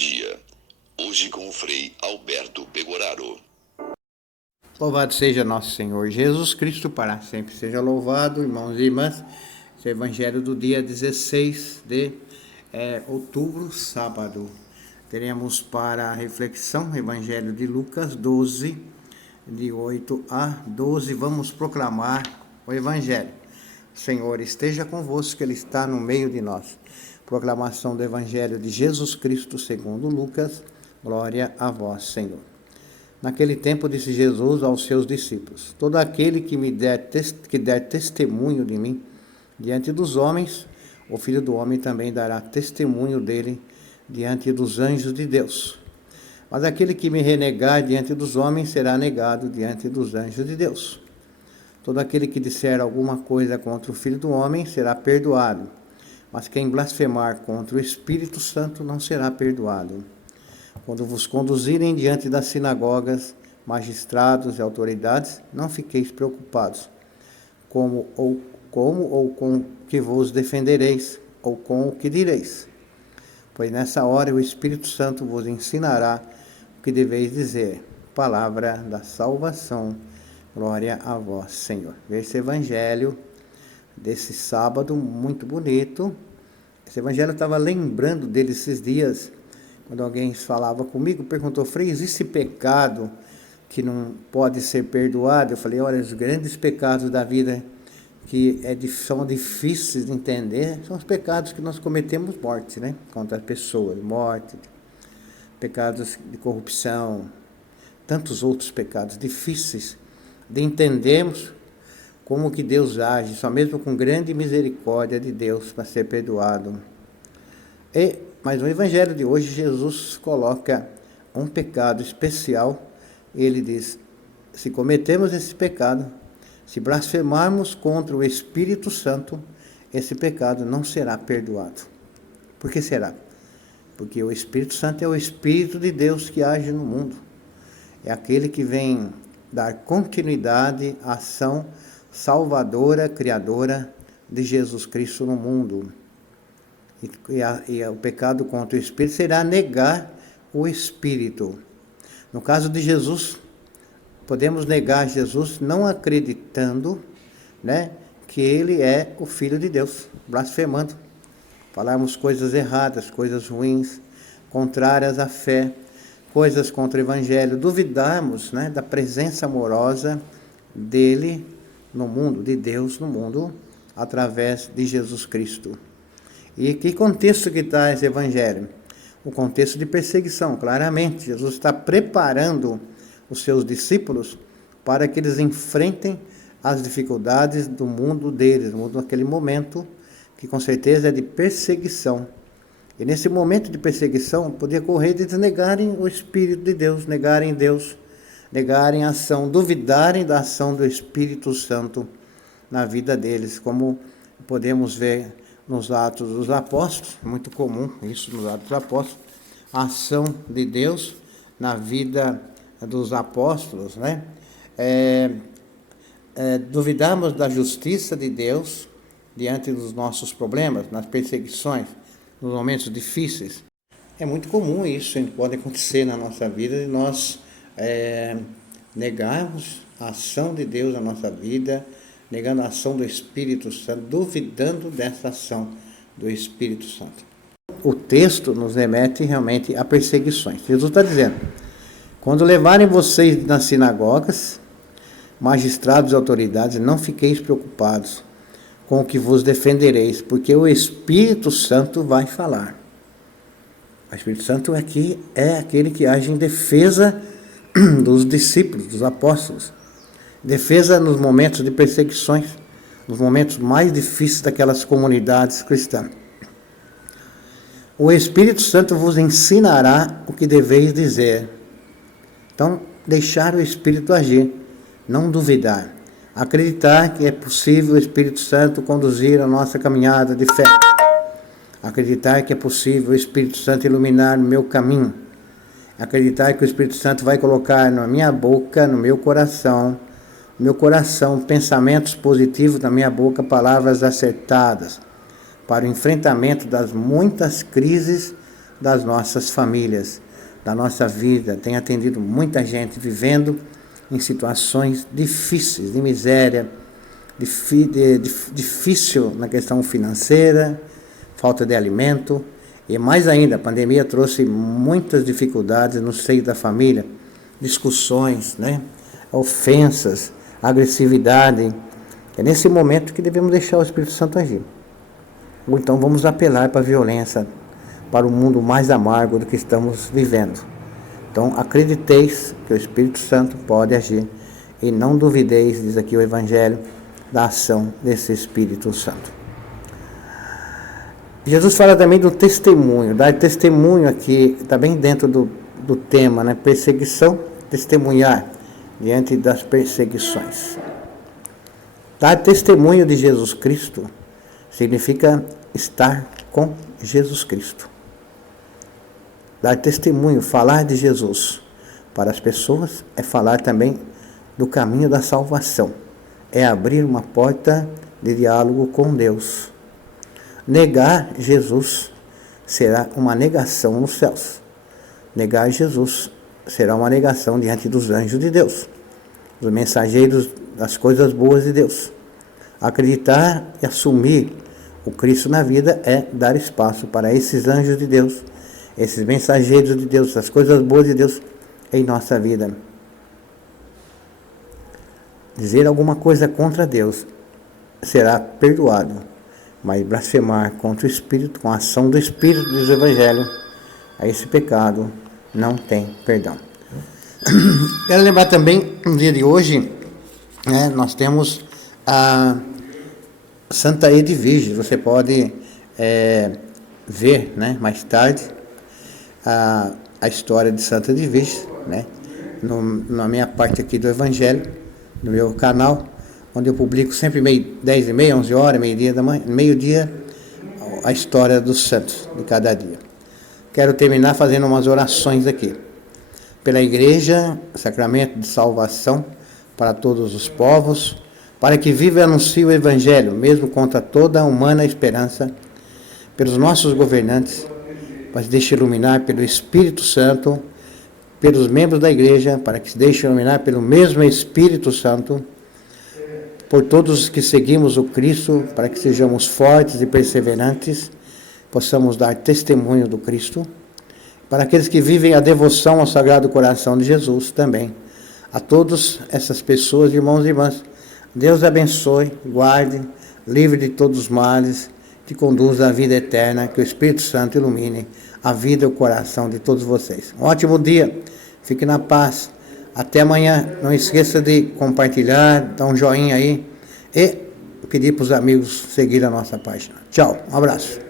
dia. Hoje com o Frei Alberto Pegoraro. Louvado seja nosso Senhor Jesus Cristo, para sempre seja louvado, irmãos e irmãs. Esse é o Evangelho do dia 16 de outubro, sábado. Teremos para a reflexão o Evangelho de Lucas 12, de 8 a 12. Vamos proclamar o Evangelho. O Senhor esteja convosco, Ele está no meio de nós. Proclamação do Evangelho de Jesus Cristo segundo Lucas. Glória a vós, Senhor. Naquele tempo disse Jesus aos seus discípulos: todo aquele que der testemunho de mim diante dos homens, o Filho do Homem também dará testemunho dele diante dos anjos de Deus. Mas aquele que me renegar diante dos homens será negado diante dos anjos de Deus. Todo aquele que disser alguma coisa contra o Filho do Homem será perdoado, mas quem blasfemar contra o Espírito Santo não será perdoado. Quando vos conduzirem diante das sinagogas, magistrados e autoridades, não fiqueis preocupados, como ou com o que vos defendereis, ou com o que direis. Pois nessa hora o Espírito Santo vos ensinará o que deveis dizer. Palavra da salvação. Glória a vós, Senhor. Esse evangelho desse sábado, muito bonito. Esse evangelho eu estava lembrando dele esses dias, quando alguém falava comigo, perguntou: Frei, existe pecado que não pode ser perdoado? Eu falei: olha, os grandes pecados da vida que são difíceis de entender, são os pecados que nós cometemos morte, né? Contra as pessoas, morte, pecados de corrupção, tantos outros pecados difíceis de entendermos como que Deus age, só mesmo com grande misericórdia de Deus para ser perdoado. Mas no Evangelho de hoje, Jesus coloca um pecado especial. Ele diz: se cometemos esse pecado, se blasfemarmos contra o Espírito Santo, esse pecado não será perdoado. Por que será? Porque o Espírito Santo é o Espírito de Deus que age no mundo. É aquele que vem dar continuidade à ação salvadora, criadora de Jesus Cristo no mundo. E o pecado contra o Espírito será negar o Espírito. No caso de Jesus, podemos negar Jesus não acreditando, né, que Ele é o Filho de Deus, blasfemando, falarmos coisas erradas, coisas ruins, contrárias à fé, coisas contra o Evangelho, duvidarmos, né, da presença amorosa dele no mundo, de Deus no mundo, através de Jesus Cristo. E que contexto que está esse Evangelho? O contexto de perseguição, claramente. Jesus está preparando os seus discípulos para que eles enfrentem as dificuldades do mundo deles, do mundo naquele momento, que com certeza é de perseguição. E nesse momento de perseguição, podia correr de negarem o Espírito de Deus, negarem Deus, negarem a ação, duvidarem da ação do Espírito Santo na vida deles, como podemos ver nos Atos dos Apóstolos, muito comum isso nos Atos dos Apóstolos, a ação de Deus na vida dos apóstolos, né? Duvidarmos da justiça de Deus diante dos nossos problemas, nas perseguições, nos momentos difíceis. É muito comum isso, pode acontecer na nossa vida, de nós negarmos a ação de Deus na nossa vida, negando a ação do Espírito Santo, duvidando dessa ação do Espírito Santo. O texto nos remete realmente a perseguições. Jesus está dizendo: quando levarem vocês nas sinagogas, magistrados e autoridades, não fiqueis preocupados com o que vos defendereis, porque o Espírito Santo vai falar. O Espírito Santo aqui é aquele que age em defesa dos discípulos, dos apóstolos. Defesa nos momentos de perseguições, nos momentos mais difíceis daquelas comunidades cristãs. O Espírito Santo vos ensinará o que deveis dizer. Então, deixar o Espírito agir, não duvidar. Acreditar que é possível o Espírito Santo conduzir a nossa caminhada de fé. Acreditar que é possível o Espírito Santo iluminar o meu caminho. Acreditar que o Espírito Santo vai colocar na minha boca, no meu coração, pensamentos positivos, na minha boca, palavras acertadas, para o enfrentamento das muitas crises das nossas famílias, da nossa vida. Tem atendido muita gente vivendo em situações difíceis, de miséria, difícil na questão financeira, falta de alimento. E mais ainda, a pandemia trouxe muitas dificuldades no seio da família, discussões, né? Ofensas, agressividade. É nesse momento que devemos deixar o Espírito Santo agir. Ou então vamos apelar para a violência, para o mundo mais amargo do que estamos vivendo. Então acrediteis que o Espírito Santo pode agir e não duvideis, diz aqui o Evangelho, da ação desse Espírito Santo. Jesus fala também do testemunho, dar testemunho aqui, está bem dentro do tema, né? Perseguição, testemunhar diante das perseguições. Dar testemunho de Jesus Cristo significa estar com Jesus Cristo. Dar testemunho, falar de Jesus para as pessoas é falar também do caminho da salvação. É abrir uma porta de diálogo com Deus. Negar Jesus será uma negação nos céus. Negar Jesus será uma negação diante dos anjos de Deus, dos mensageiros das coisas boas de Deus. Acreditar e assumir o Cristo na vida é dar espaço para esses anjos de Deus, esses mensageiros de Deus, as coisas boas de Deus em nossa vida. Dizer alguma coisa contra Deus será perdoado, mas blasfemar contra o Espírito, com a ação do Espírito do Evangelho, a esse pecado não tem perdão. Quero lembrar também, no dia de hoje, né, nós temos a Santa Edvige. Você pode ver, né, mais tarde a história de Santa Edvige, né, na minha parte aqui do Evangelho, no meu canal, onde eu publico sempre 10h30, 11 horas, meio-dia da manhã, meio-dia, a história dos santos de cada dia. Quero terminar fazendo umas orações aqui. Pela Igreja, sacramento de salvação para todos os povos, para que viva e anuncie o Evangelho, mesmo contra toda a humana esperança, pelos nossos governantes, para que se deixe iluminar pelo Espírito Santo, pelos membros da Igreja, para que se deixe iluminar pelo mesmo Espírito Santo, por todos os que seguimos o Cristo, para que sejamos fortes e perseverantes, possamos dar testemunho do Cristo, para aqueles que vivem a devoção ao Sagrado Coração de Jesus também. A todas essas pessoas, irmãos e irmãs, Deus abençoe, guarde, livre de todos os males, te conduza à vida eterna, que o Espírito Santo ilumine a vida e o coração de todos vocês. Um ótimo dia, fique na paz, até amanhã. Não esqueça de compartilhar, dar um joinha aí e pedir para os amigos seguir a nossa página. Tchau, um abraço.